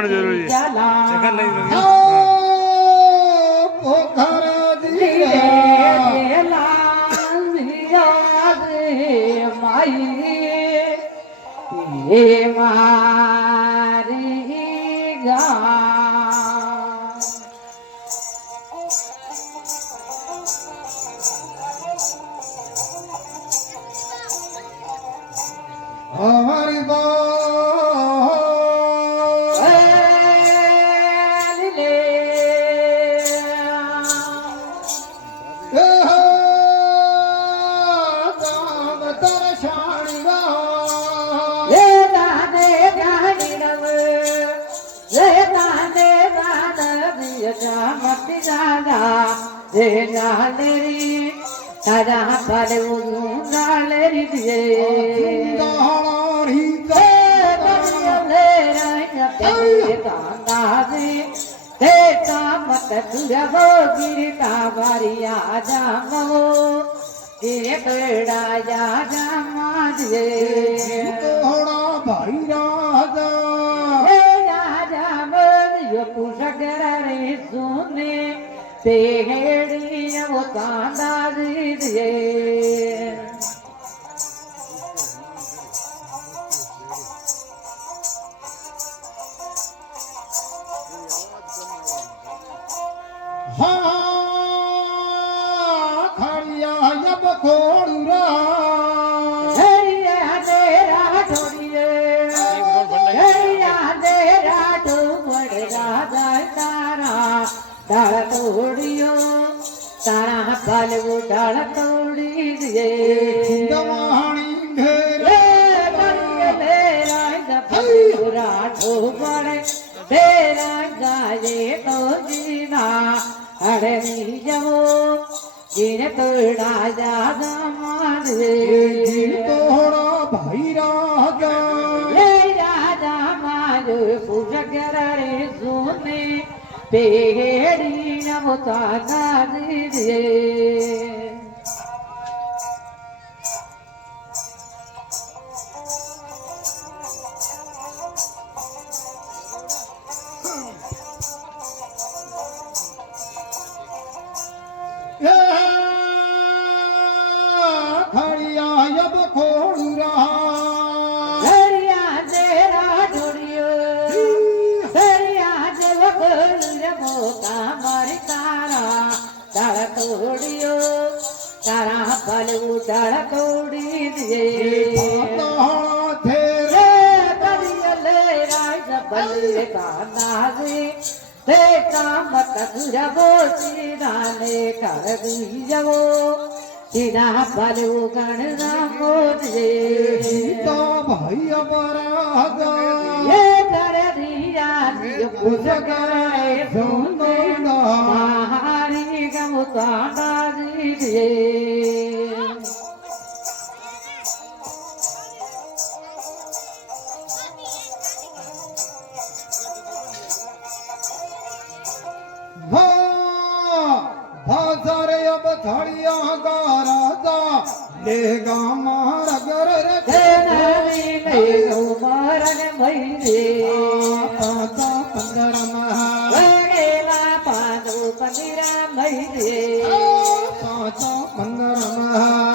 लगाना जरूरी है सेकंड नहीं हमारी Ada pada ujung galeri dia, Teta mata sudah bogiri tabari aja mau, kini berdaya jama dia. थोड़ा भाई राजा राजा मन यो पुषकरे सुने पेड़ी वो कांदा दिए हाँ खड़िया जब खोड़ा हरिया तेरा छोड़िए हरिया तेरा तो बड़े राजा तारा डाल तोड़ियो तारा पल वो डाल तोड़ी दिए दवाणी ले पूरा तो बड़े तेरा गाये तो जीना अरे जाओ जिन तोड़ा जादा मारे थोड़ा भाई राजा ले राजा मारो पुरगरे सुने पेड़ी नमता दे खड़िया जब खोड़ा हरिया तेरा ढोड़ियो हरिया जब मोता मारी तारा डाल तोड़ियो तारा पल डाल तोड़ी दिए थे ले राज पल काना दे देखा मत जबो सीधा ले कर दी जबो सीधा पल गण नामो दे सीता भाई अपराधा ये कर दिया पूज करे सुने महारी गमुता दीजिए भाषारे अब थड़िया का राजा लेगा मारगर हे नारी ले गो मारन भइले पाता पंदर गेला पादो पंदिरा भइले पाता पंदर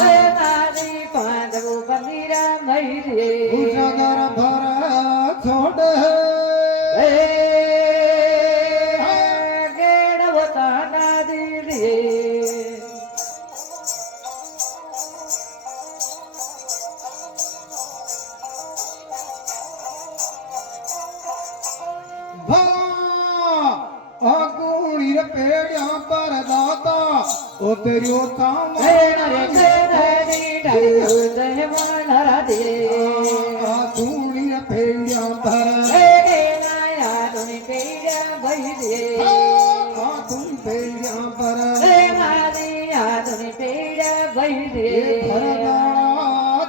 हे नारी पादो पंदिरा भइले उजगर भर छोड़ हे गेडवता दादीले अगुणी पेड़िया पर दाता ओ तेरियो ताम अगुणी पेड़िया पर तुम पेड़िया पर भरदा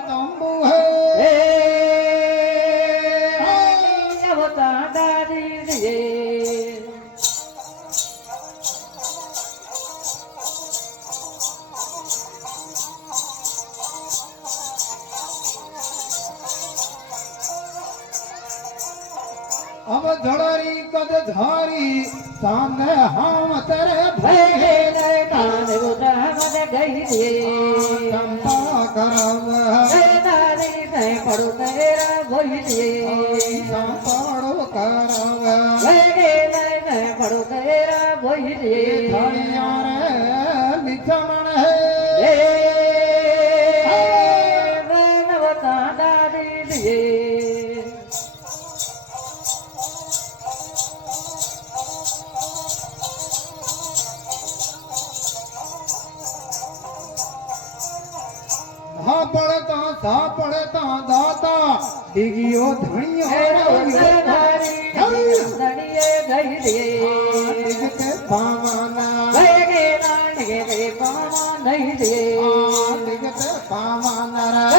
तंबू है अब જળરી કદ ધારી સામે હામ તરે ભય કાન ઉદામદ ગઈ રે ચંપા કરવ નારી નહીં પડું તેરા ભોઈ રે ચંપાડો કરવ નહીં પડું તેરા ભોઈ રે ધણિયા રે લીચમણ હે નવતા દાદી રે પડતા દાતા ડીગીઓ ધણિયો ડીગતે પાવાના ડીગતે પાવાના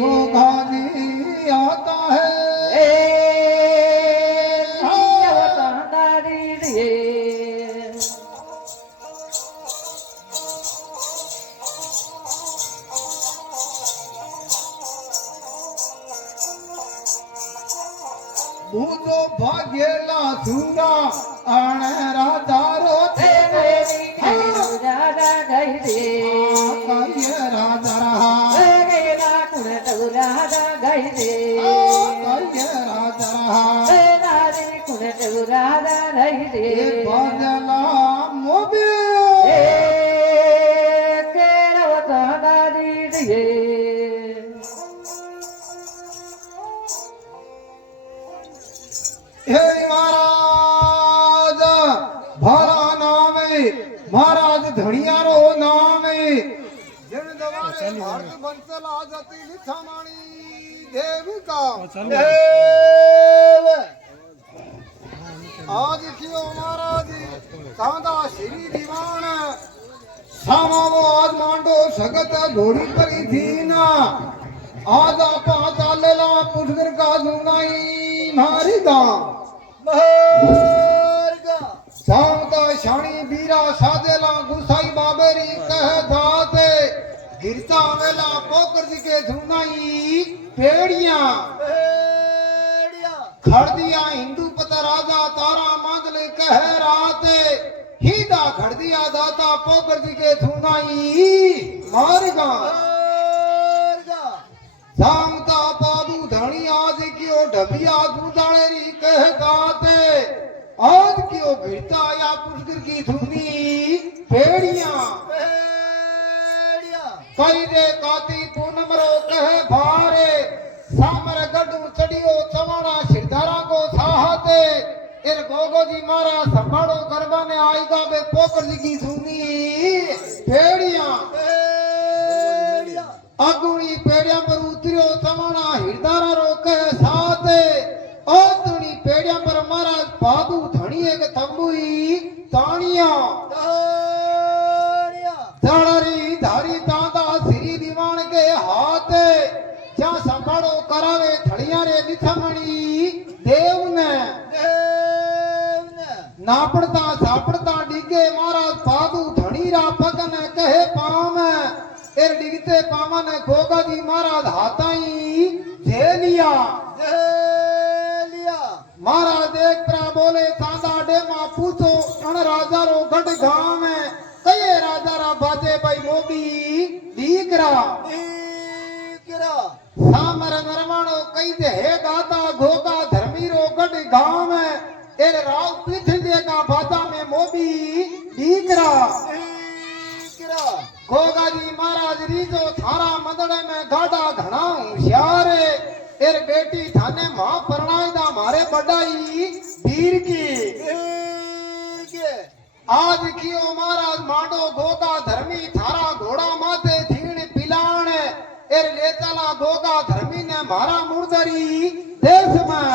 ગોગાની આતા હે ભૂતો ભાગ્યેલા સુરા આણે રાધારો કહીએ રાધા રહા કહીએ રાધા રહા ભજલા મોબે હે મહારાજ ભારા નામે મહારાજ ધણિયારો નામે જન દવારે ભારત બંસલ આજતી લિખામણી દેવિકા દેવ આજ કિયો મહારાજ કાંદા શ્રી દીવાન સામાવો આજ માંડો સગત ઘોડી કરી ધીના આજ આપા ચાલેલા પુષ્કર કા સુનાઈ મારી ગામ મહરગા સામતા શાણી બીરા સાદેલા ગુસાઈ બાબેરી કહ જાતે गिरता वेला पोकर जी के धुनाई पेड़िया खड़दिया हिंदू पत राजा तारा मांगले कह राते हीदा खड़दिया दाता पोकर जी के धुनाई मारगा सामता पादू धनी आज क्यों ढबिया दूधाड़ेरी कह गाते आज क्यों गिरता या पुष्कर की धुनी पेड़िया कई रे काती पूनम रो कह भारे सामर गडू चढ़ियो चवाना सिरधारा को साहते एर गोगो जी मारा संभालो गरबा ने आईगा बे पोकर जी की धुनी पेड़िया अगुणी पेड़िया पर उतरियो चवाना हिरदारा रो कह साहते ओतुणी पेड़िया पर मारा बाबू धणिए के तंबुई तानिया धाड़ी धारी तांदा श्री दीवान के हाथ क्या संभालो करावे थड़िया रे निथमणी देव ने नापड़ता सापड़ता डिगे महाराज पादू धणीरा पगन कहे पाव एर डिगते पावन गोगा जी महाराज हाथाई जेलिया महाराज एक प्रा बोले तांदा डेमा पूछो अण राजा रो गढ़ गांव में कये राजा रा बाजे भाई मोबी दीकरा सामर नरमाणो कई दे हे गाता गोगा धर्मी रो गढ़ गांव में एर राव पृथ्वी का बाजा में मोबी दीकरा गोगा जी महाराज रीजो थारा मंदड़े में गाड़ा घना होशियार एर बेटी थाने मां परणाईदा मारे बड़ाई वीर की आज कियो महाराज मांडो गोगा धर्मी थारा घोड़ा माथे धीण पिलाण एर लेचला गोगा धर्मी ने मारा मुर्दरी देश में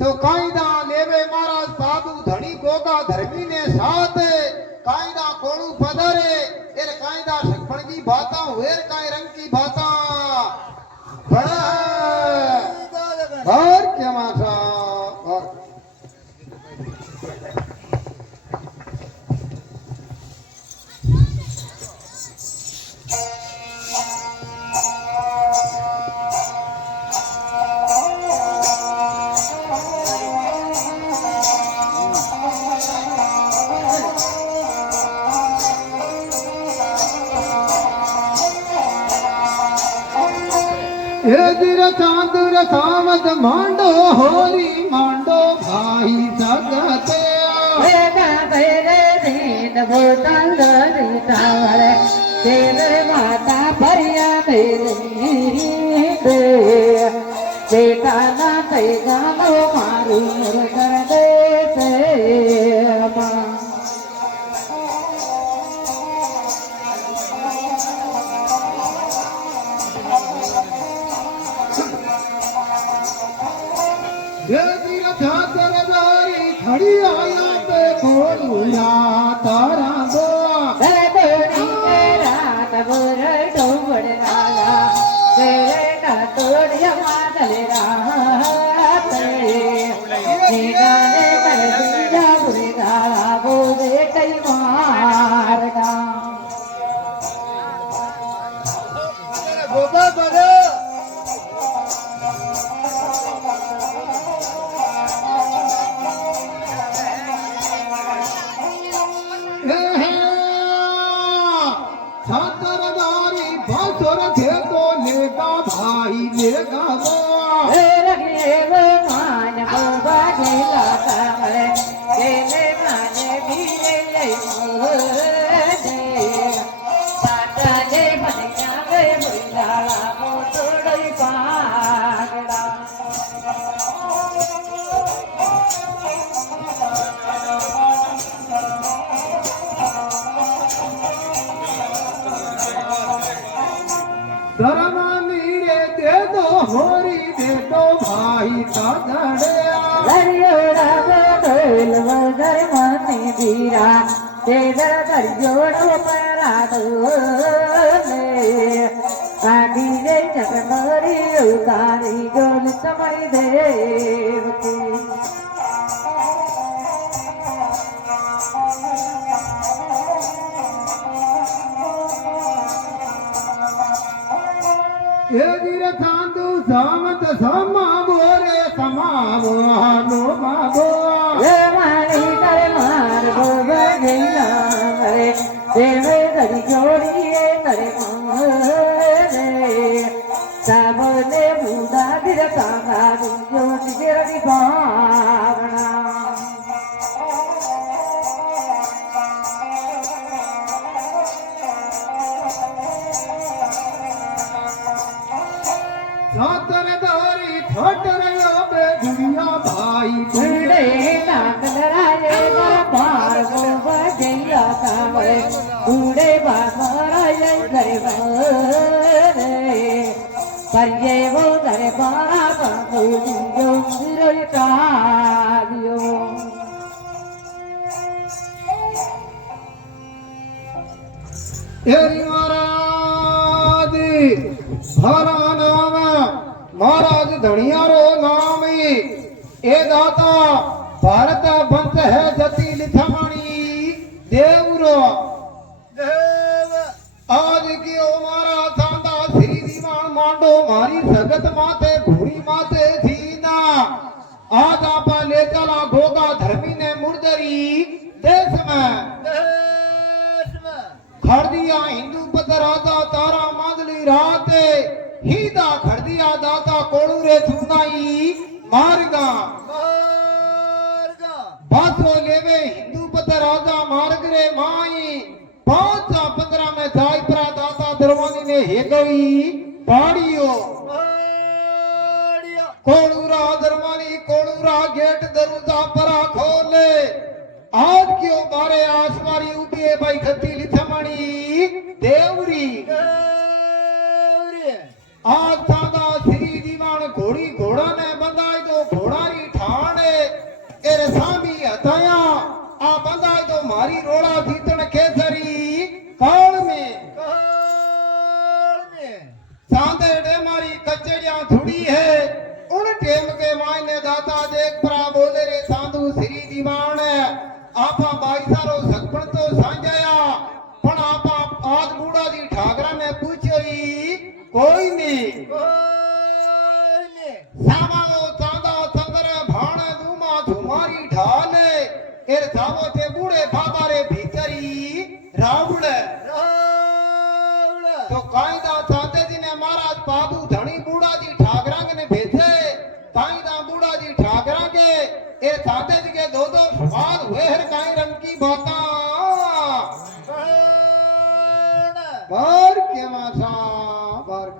तो कायदा लेवे महाराज बाबू धनी गोगा धर्मी ने साथ कायदा कोड़ू पदरे एर कायदा सखपण की बाता हुएर काय रंग की बाता बड़ा और क्या माथा और हे दिर चांदुर सावत मांडो होरी मांडो भाई जगते वेदा तेरे दीन भूतल दीतावरे तेरे माता परिया तेरी दे बेटा ना ते गानो मारू कर दे ते मां देवी ठाकर दारी खड़ी आया पे बोलूया तारा दो बेदोनी तेरा तबुर डोबड़ रागा तेरे का तोड़िया मादल राते निगाने कर दिया बुरे गाला वो बेटे मारगा गोबा बड़ो छात्रदारी बासुर थे तो लेगा भाई लेगा वो रखे वो मान वो बाजेला तामरे तेरे माने बीरे ले मोहने पाटा ले बनिया वे बुलाला वो तोड़ई पागड़ा धर्मा नीरे दे दो होरी दे दो भाई तगड़े लरियोड़ा बोल वगर मनी बीरा तेरा दरियोड़ा परा दो ले आदि जे चकमरी उतारी गोल समरी देवती एगिर चांदू सामत समा बोरे समावो हानो मागो ये मारी करे मार बोगा गैला मरे देवे दरी जोड़ी करे मारे साबने मुदा दिर कांगा जो दिर दी भावना छातर दारी ठटर बे दुनिया भाई ढूंढे नाकलराये दरबार को बजैया कावरे ढूंढे बासराये दरबार पर ये वो दरबार का जो सिर कालियो एरी महाराज भारा नाम महाराज धनियारो नाम ए दाता भारत बंत है जति लिथाणी देवरो देव आज की ओ मारा थांदा श्री दीवान मांडो मारी जगत माते घोड़ी माते थीना आज आपा ले चला गोगा धर्मी ने मुर्दरी देश में खड़दिया हिंदू पत राजा तारा मादली राते हीदा खड़दिया दाता कोड़ू रे सुनाई मार्गा बासो लेवे हिंदू पत राजा मार्ग रे माई 5-15 में जायपरा दाता दरवानी ने हे गई पाड़ियो कोड़ूरा दरवानी कोड़ूरा गेट दरुजा परा खोले आज क्यों मारे आसमारी उबिए भाई खती लिथमणी देवरी आज सादा श्री दीवान घोड़ी घोड़ा ने बंधाई दो घोड़ारी ठाणे एरे सामी हताया आ बंधाई दो मारी रोड़ा जीतन केसरी काल में सांदे डे मारी कचड़ियां थुड़ी है उन टेम के मायने दाता देख परा बोले रे सांधु श्री दीवान आपा बाईसारो सगपण तो सांजाया पण आपा आज बूढ़ा जी ठाकरा ने पूछो ही कोई नहीं सामाओ चांदा संगर भाण दूमा धुमारी ढाले एर जावो ते बूढ़े बाबा रे भीतरी रावण तो कायदा चांदे जी ने महाराज बाबू धनी बूढ़ा ताई दा बूढ़ा जी ठाकरा के ए थाते जी के दो सवाल हुए हर काई रंग की बाता बार के मासा बार